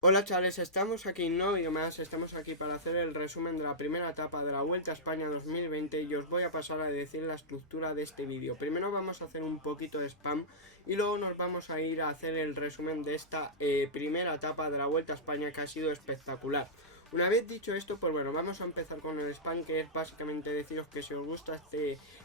Hola chavales, estamos aquí en un nuevo vídeo más, estamos aquí para hacer el resumen de la primera etapa de la Vuelta a España 2020 y os voy a pasar a decir la estructura de este vídeo. Primero vamos a hacer un poquito de spam y luego nos vamos a ir a hacer el resumen de esta primera etapa de la Vuelta a España que ha sido espectacular. Una vez dicho esto, pues bueno, vamos a empezar con el spam, que es básicamente deciros que si os gusta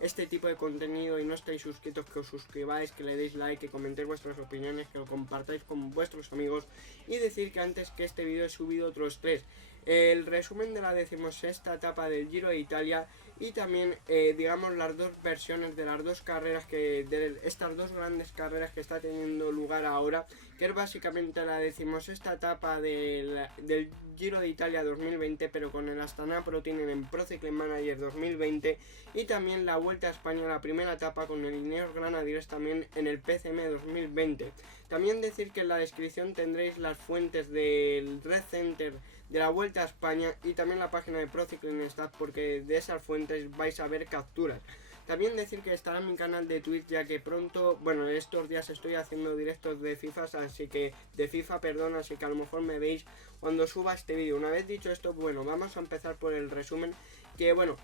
este tipo de contenido y no estáis suscritos, que os suscribáis, que le deis like, que comentéis vuestras opiniones, que lo compartáis con vuestros amigos, y decir que antes que este vídeo he subido otros tres. El resumen de la 16ª etapa del Giro de Italia y también digamos las dos versiones de las dos carreras de estas dos grandes carreras que está teniendo lugar ahora, que es básicamente la 16ª etapa del Giro de Italia 2020 pero con el Astana Pro Team en Pro Cycling Manager 2020, y también la Vuelta a España, la primera etapa con el Ineos Grenadiers también en el PCM 2020. También decir que en la descripción tendréis las fuentes del Red Center de la Vuelta a España y también la página de Pro Cycling Stats, porque de esas fuentes vais a ver capturas. También decir que estará en mi canal de Twitch, ya que pronto, bueno, estos días estoy haciendo directos de FIFA, así que así que a lo mejor me veis cuando suba este vídeo. Una vez dicho esto, bueno, vamos a empezar por el resumen, que bueno,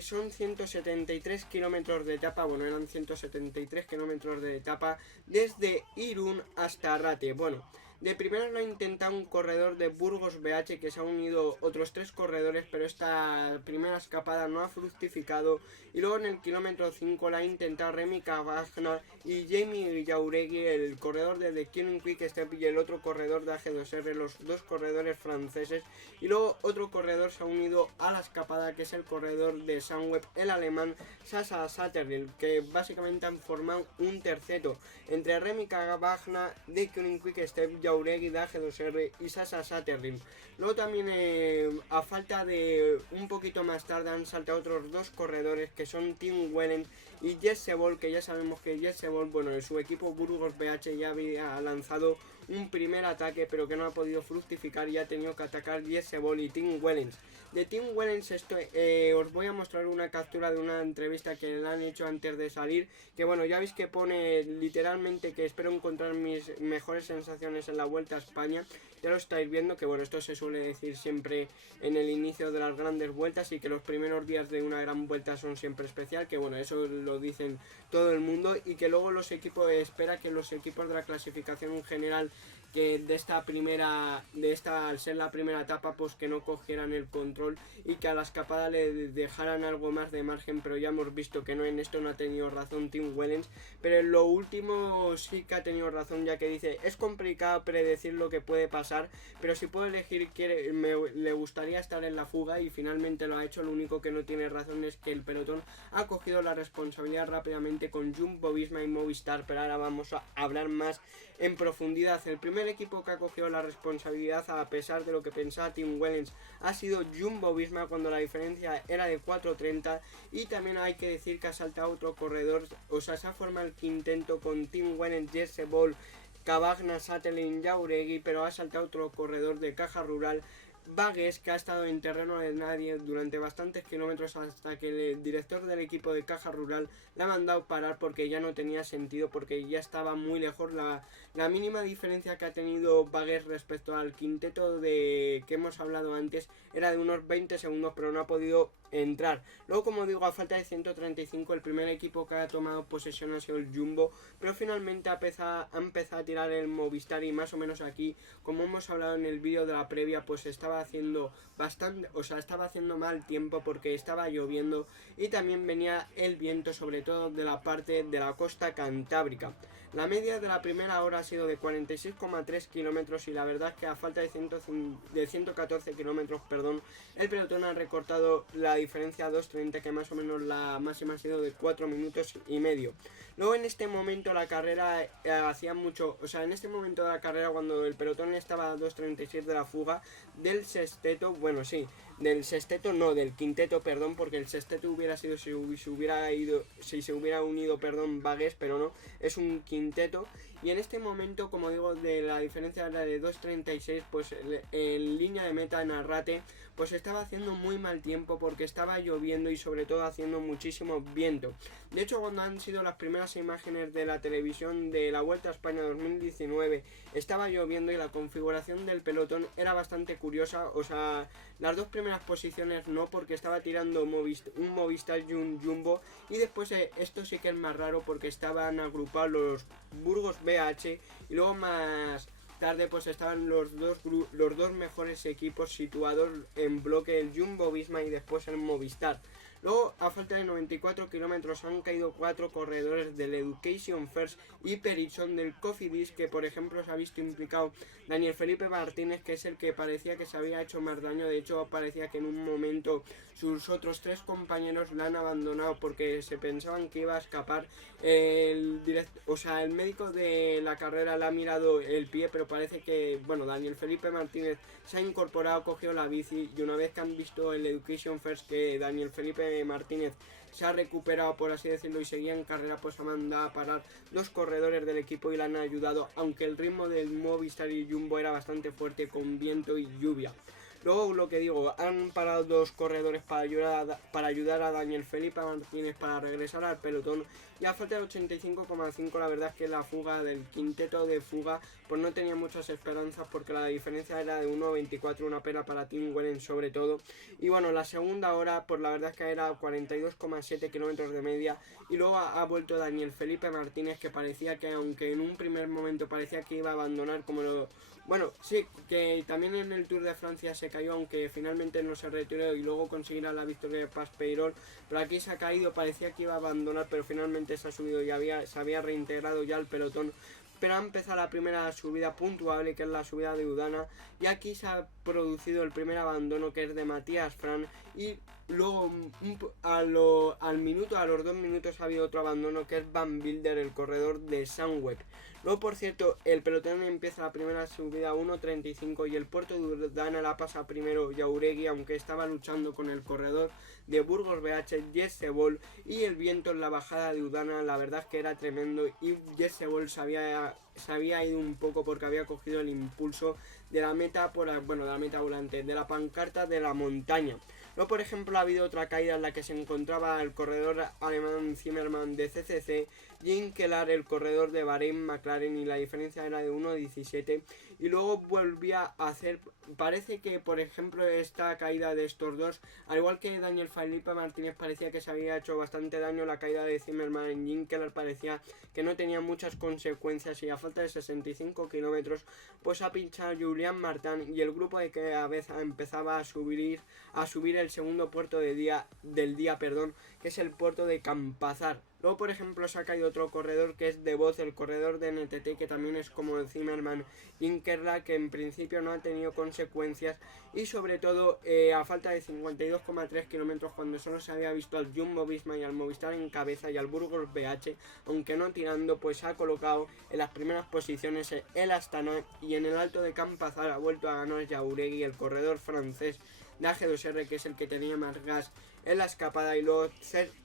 son 173 kilómetros de etapa, bueno, eran 173 kilómetros de etapa desde Irún hasta Rate. Bueno, de primera lo ha intentado un corredor de Burgos BH, que se ha unido otros tres corredores, pero esta primera escapada no ha fructificado. Y luego en el kilómetro 5 la ha intentado Remy Cavagna y Jamie Jauregui, el corredor de The Killing Quick Step, y el otro corredor de AG2R, los dos corredores franceses. Y luego otro corredor se ha unido a la escapada, que es el corredor de Sunweb, el alemán Sasa Satterfield, que básicamente han formado un terceto entre Remy Cavagna, The Killing Quick Step, Jauregui de AG2R y Sasa Satterfield. Luego también a falta de un poquito más tarde han saltado otros dos corredores, que son Tim Wellens y Jesse Ball, que ya sabemos que Jesse Ball, bueno, en su equipo Burgos BH ya había lanzado un primer ataque pero que no ha podido fructificar y ha tenido que atacar Jesse Ball y Tim Wellens. De Tim Wellens os voy a mostrar una captura de una entrevista que le han hecho antes de salir, que bueno, ya veis que pone literalmente que espero encontrar mis mejores sensaciones en la Vuelta a España. Ya lo estáis viendo, que bueno, esto se suele decir siempre en el inicio de las grandes vueltas, y que los primeros días de una gran vuelta son siempre especial, que bueno, eso lo dicen todo el mundo, y que luego los equipos, espera que los equipos de la clasificación en general, que al ser la primera etapa, pues que no cogieran el control y que a la escapada le dejaran algo más de margen, pero ya hemos visto que no, en esto no ha tenido razón Tim Wellens, pero en lo último sí que ha tenido razón, ya que dice: es complicado predecir lo que puede pasar, pero si puedo elegir, le gustaría estar en la fuga, y finalmente lo ha hecho. Lo único que no tiene razón es que el pelotón ha cogido la responsabilidad rápidamente con Jumbo Visma y Movistar, pero ahora vamos a hablar más en profundidad. El primer equipo que ha cogido la responsabilidad, a pesar de lo que pensaba Tim Wellens, ha sido Jumbo Visma, cuando la diferencia era de 4.30, y también hay que decir que ha saltado otro corredor, o sea, se ha formado el quinteto con Tim Wellens, Jesse Ball, Cavagna, Satterfield, Jauregui, pero ha saltado otro corredor de Caja Rural, Bagues, que ha estado en terreno de nadie durante bastantes kilómetros, hasta que el director del equipo de Caja Rural le ha mandado parar porque ya no tenía sentido, porque ya estaba muy lejos. La mínima diferencia que ha tenido Bagues respecto al quinteto que hemos hablado antes era de unos 20 segundos, pero no ha podido entrar. Luego, como digo, a falta de 135, el primer equipo que ha tomado posesión ha sido el Jumbo, pero finalmente ha empezado a tirar el Movistar, y más o menos aquí, como hemos hablado en el vídeo de la previa, pues estaba haciendo estaba haciendo mal tiempo porque estaba lloviendo, y también venía el viento, sobre todo de la parte de la costa cantábrica. La media de la primera hora ha sido de 46,3 kilómetros, y la verdad es que a falta de 114 kilómetros, el pelotón ha recortado la diferencia a 2.30, que más o menos la máxima ha sido de 4 minutos y medio. Luego, en este momento la carrera en este momento de la carrera, cuando el pelotón estaba a 2.36 de la fuga del sexteto, bueno, sí, del quinteto, perdón, porque el sexteto hubiera sido si se hubiera unido, Bagues, pero no, es un quinteto. y en este momento, como digo, de la diferencia era de 2.36, pues en línea de meta en Arrate pues estaba haciendo muy mal tiempo porque estaba lloviendo y sobre todo haciendo muchísimo viento. De hecho, cuando han sido las primeras imágenes de la televisión de la Vuelta a España 2019, estaba lloviendo y la configuración del pelotón era bastante curiosa. O sea, las dos primeras posiciones no, porque estaba tirando un Movistar y un Jumbo, y después esto sí que es más raro porque estaban agrupados los Burgos BH y luego más tarde pues estaban los dos mejores equipos situados en bloque, el Jumbo Visma y después el Movistar. Luego, a falta de 94 kilómetros, han caído 4 corredores del Education First y Peritson del Cofidis, que por ejemplo se ha visto implicado Daniel Felipe Martínez, que es el que parecía que se había hecho más daño. De hecho, parecía que en un momento sus otros 3 compañeros la han abandonado porque se pensaban que iba a escapar. El médico de la carrera le ha mirado el pie, pero parece que, bueno, Daniel Felipe Martínez se ha incorporado, cogió la bici, y una vez que han visto el Education First que Daniel Felipe Martínez se ha recuperado, por así decirlo, y seguía en carrera, pues ha mandado a parar 2 corredores del equipo y le han ayudado, aunque el ritmo del Movistar y Jumbo era bastante fuerte con viento y lluvia. Luego, lo que digo, han parado 2 corredores para ayudar a Daniel Felipe Martínez para regresar al pelotón, y a falta de 85,5 la verdad es que la fuga del quinteto de fuga pues no tenía muchas esperanzas porque la diferencia era de 1.24, una pena para Tim Wellens sobre todo. Y bueno, la segunda hora pues la verdad es que era 42,7 kilómetros de media, y luego ha vuelto Daniel Felipe Martínez, que parecía que, aunque en un primer momento parecía que iba a abandonar bueno, sí, que también en el Tour de Francia se cayó, aunque finalmente no se retiró y luego conseguirá la victoria de Paspeirol, pero aquí se ha caído, parecía que iba a abandonar, pero finalmente se ha subido y se había reintegrado ya al pelotón. Pero ha empezado la primera subida puntuable, que es la subida de Udana, y aquí se ha producido el primer abandono, que es de Matías Fran, y luego a los 2 minutos ha habido otro abandono, que es Van Wilder, el corredor de Sunweb. Luego, por cierto, el pelotón empieza la primera subida a 1.35 y el puerto de Udana la pasa primero Jauregui, aunque estaba luchando con el corredor de Burgos BH, Jesse Bol, y el viento en la bajada de Udana la verdad es que era tremendo, y Jesse Bol se había ido un poco porque había cogido el impulso de la meta de la meta volante, de la pancarta de la montaña. Luego, por ejemplo, ha habido otra caída en la que se encontraba el corredor alemán Zimmermann de CCC, Jim Keller, el corredor de Bahrein McLaren, y la diferencia era de 1.17, y luego volvía a hacer, parece que por ejemplo esta caída de estos dos, al igual que Daniel Felipe Martínez parecía que se había hecho bastante daño, la caída de Zimmermann en Jim Keller parecía que no tenía muchas consecuencias, y a falta de 65 kilómetros pues ha pinchado Julián Martin, y el grupo de que a veces empezaba a subir el segundo puerto del día, que es el puerto de Campazar. Luego, por ejemplo, se ha caído otro corredor, que es De Voz, el corredor de NTT, que también es como el Zimmermann Inkerla, que en principio no ha tenido consecuencias, y sobre todo a falta de 52,3 kilómetros, cuando solo se había visto al Jumbo Visma y al Movistar en cabeza y al Burgos BH, aunque no tirando, pues se ha colocado en las primeras posiciones el Astana, y en el Alto de Campazar ha vuelto a ganar Jauregui, el corredor francés de AG2R, que es el que tenía más gas en la escapada, y luego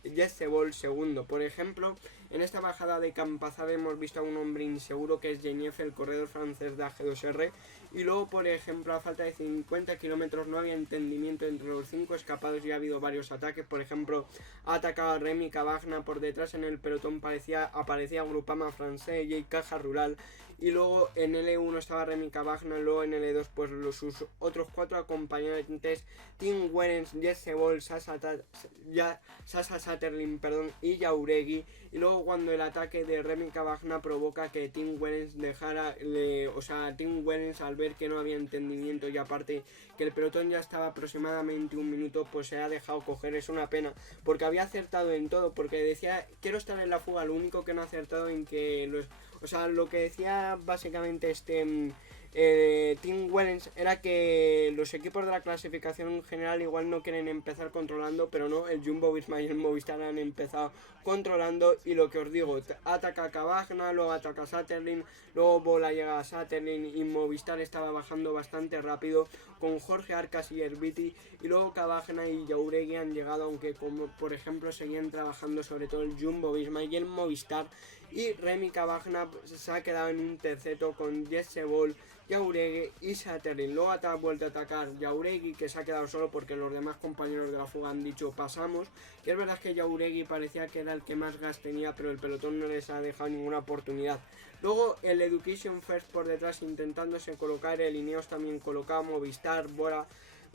Jesse Bol segundo. Por ejemplo, en esta bajada de Campazar hemos visto a un hombre inseguro, que es Genief, el corredor francés de AG2R, y luego, por ejemplo, a falta de 50 kilómetros no había entendimiento entre los 5 escapados y ha habido varios ataques. Por ejemplo, ha atacado a Remy Cavagna por detrás, en el pelotón aparecía Grupama Francés y Caja Rural, y luego en L1 estaba Remy Cavagna, luego en L2 pues sus otros 4 acompañantes, Tim Wellens, Jesse Bol, Sasa Satterlin, y Jauregui, y luego cuando el ataque de Remy Cavagna provoca que Tim Wellens Tim Wellens, al ver que no había entendimiento y aparte que el pelotón ya estaba aproximadamente 1 minuto, pues se ha dejado coger. Es una pena porque había acertado en todo, porque decía quiero estar en la fuga, lo único que no ha acertado en que lo que decía básicamente Tim Wellens era que los equipos de la clasificación en general igual no quieren empezar controlando, pero no, el Jumbo Visma y el Movistar han empezado controlando, y lo que os digo, ataca a Cavagna, luego ataca a Satterlin, luego Bola llega a Satterlin, y Movistar estaba bajando bastante rápido con Jorge Arcas y Herbiti, y luego Cavagna y Jauregui han llegado, aunque como por ejemplo seguían trabajando sobre todo el Jumbo Visma y el Movistar. y Remy Cavagna se ha quedado en un terceto con Jesse Ball, Jauregui y Saterlin. Luego ha vuelto a atacar Jauregui, que se ha quedado solo porque los demás compañeros de la fuga han dicho pasamos. Y es verdad que Jauregui parecía que era el que más gas tenía, pero el pelotón no les ha dejado ninguna oportunidad. Luego el Education First por detrás intentándose colocar, el Ineos también colocaba Movistar, Bora,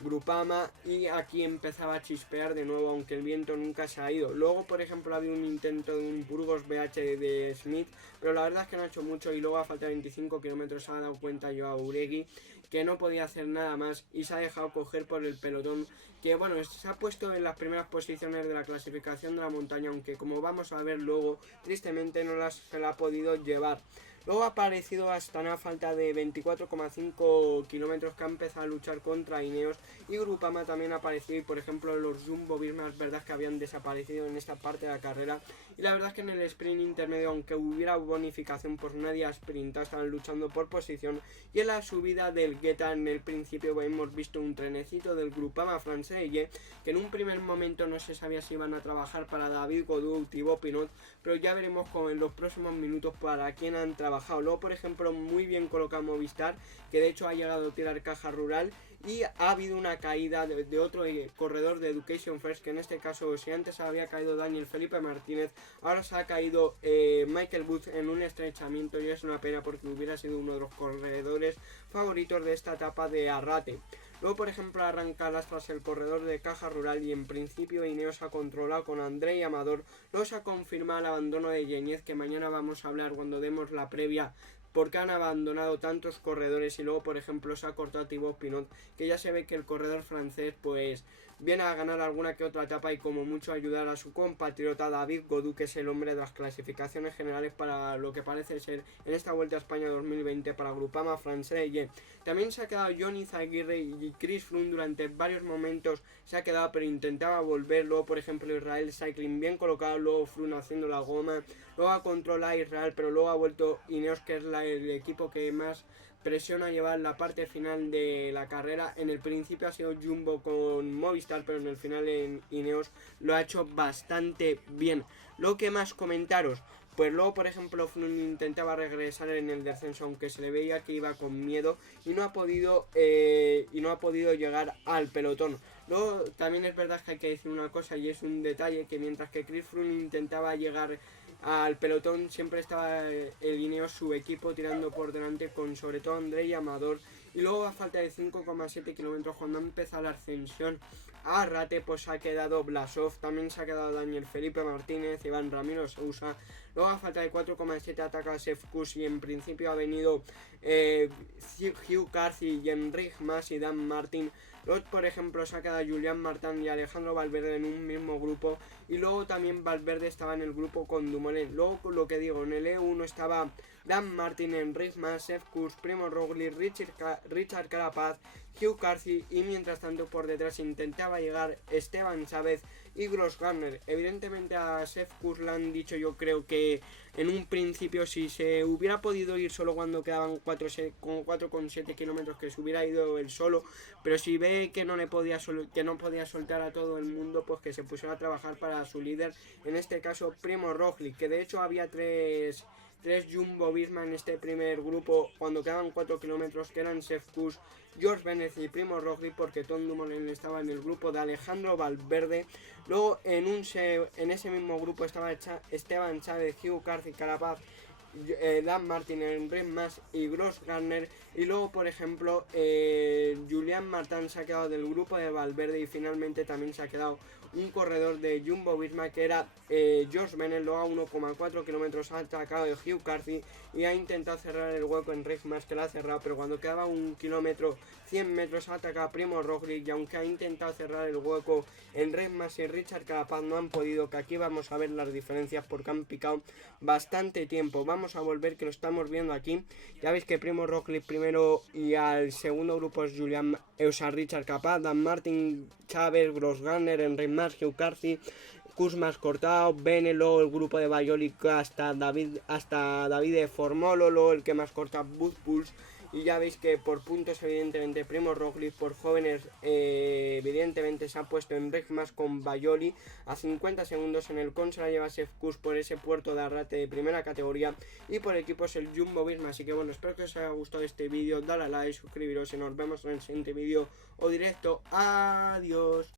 Grupama, y aquí empezaba a chispear de nuevo, aunque el viento nunca se ha ido. Luego, por ejemplo, había un intento de un Burgos BH de Smith, pero la verdad es que no ha hecho mucho, y luego a falta de 25 kilómetros se ha dado cuenta Jauregui que no podía hacer nada más y se ha dejado coger por el pelotón, que bueno, se ha puesto en las primeras posiciones de la clasificación de la montaña, aunque como vamos a ver luego, tristemente no se la ha podido llevar. Luego ha aparecido Astana a falta de 24,5 kilómetros, que ha empezado a luchar contra Ineos, y Grupama también ha aparecido, y por ejemplo los Jumbo Visma es verdad que habían desaparecido en esta parte de la carrera, y la verdad es que en el sprint intermedio, aunque hubiera bonificación, pues nadie ha sprintado, estaban luchando por posición, y en la subida del Guetta en el principio hemos visto un trenecito del Grupama francés, que en un primer momento no se sabía si iban a trabajar para David Gaudu, Thibaut Pinot, pero ya veremos en los próximos minutos para quién han trabajado. Luego, por ejemplo, muy bien colocado Movistar, que de hecho ha llegado a tirar caja rural, y ha habido una caída de otro corredor de Education First, que en este caso, si antes había caído Daniel Felipe Martínez, ahora se ha caído Michael Booth en un estrechamiento, y es una pena porque hubiera sido uno de los corredores favoritos de esta etapa de Arrate. Luego, por ejemplo, arranca tras el corredor de caja rural, y en principio Ineos ha controlado con André y Amador. Luego se ha confirmado el abandono de Yáñez, que mañana vamos a hablar cuando demos la previa, porque han abandonado tantos corredores. Y luego, por ejemplo, se ha cortado Thibaut Pinot, que ya se ve que el corredor francés pues viene a ganar alguna que otra etapa y como mucho ayudar a su compatriota David Gaudu, que es el hombre de las clasificaciones generales para lo que parece ser en esta Vuelta a España 2020 para Grupama francés. También se ha quedado Johnny Zaguirre, y Chris Froome durante varios momentos se ha quedado, pero intentaba volver. Luego, por ejemplo, Israel Cycling bien colocado, luego Froome haciendo la goma, luego ha controlado a Israel, pero luego ha vuelto Ineos, que es el equipo que más presiona llevar la parte final de la carrera. En el principio ha sido Jumbo con Movistar, pero en el final en Ineos lo ha hecho bastante bien. Lo que más comentaros, pues luego, por ejemplo, Froome intentaba regresar en el descenso, aunque se le veía que iba con miedo, y no ha podido llegar al pelotón. Luego también es verdad que hay que decir una cosa, y es un detalle, que mientras que Chris Froome intentaba llegar al pelotón, siempre estaba el Ineos, su equipo, tirando por delante con sobre todo André y Amador. Y luego, a falta de 5,7 kilómetros, cuando ha empezado la ascensión a Arrate, pues ha quedado Blasov, también se ha quedado Daniel Felipe Martínez, Iván Ramiro Sousa. Luego, a falta de 4,7 ataca Sepp Kuss, y en principio ha venido Hugh Carthy, Enric Mas y Dan Martin. Luego, por ejemplo, se ha quedado Julián Martin y Alejandro Valverde en un mismo grupo, y luego también Valverde estaba en el grupo con Dumoulin. Luego, con lo que digo, en el E1 estaba Dan Martin, Enric Mas, Sepp Kuss, Primo Roglic, Richard Carapaz, Hugh Carthy, y mientras tanto por detrás intentaba llegar Esteban Chávez y Grossgartner. Evidentemente a Sepp Kuss le han dicho, yo creo que en un principio, si se hubiera podido ir solo cuando quedaban 4,7 kilómetros, que se hubiera ido él solo, pero si ve que no podía soltar a todo el mundo, pues que se pusiera a trabajar para su líder, en este caso Primo Roglic, que de hecho había tres Jumbo Visma en este primer grupo cuando quedaban 4 kilómetros, que eran Sepp Kuss, George Bennett y Primo Roglic, porque Tom Dumoulin estaba en el grupo de Alejandro Valverde. Luego en ese mismo grupo estaba Esteban Chávez, Hugh Carthy, Carapaz, Dan Martin, Enric Mas y Grossgartner. Y luego, por ejemplo, Julián Martin se ha quedado del grupo de Valverde, y finalmente también se ha quedado un corredor de Jumbo Visma, que era George Bennett. Luego a 1,4 kilómetros ha atacado de Hugh Carthy y ha intentado cerrar el hueco en Enric Mas, que lo ha cerrado, pero cuando quedaba 1 kilómetro 100 metros ha atacado a Primo Roglic, y aunque ha intentado cerrar el hueco Enric Mas y Richard Carapaz, no han podido, que aquí vamos a ver las diferencias porque han picado bastante tiempo. Vamos a volver, que lo estamos viendo aquí. Ya veis que Primo Roglic primero, y al segundo grupo es Richard Carapaz, Dan Martin, Chávez, Grossgartner, Enric Mas, Hugh Carthy, Kuss más cortado, Benelo, el grupo de Bayolic hasta David de Formolo, luego el que más corta Booth Pulse. Y ya veis que por puntos evidentemente Primo Roglic, por jóvenes evidentemente se ha puesto en Regmas con Bayoli a 50 segundos. En el con se la lleva Sefkus por ese puerto de Arrate de primera categoría, y por equipos el Jumbo Visma. Así que bueno, espero que os haya gustado este vídeo, dale a like, suscribiros y nos vemos en el siguiente vídeo o directo. Adiós.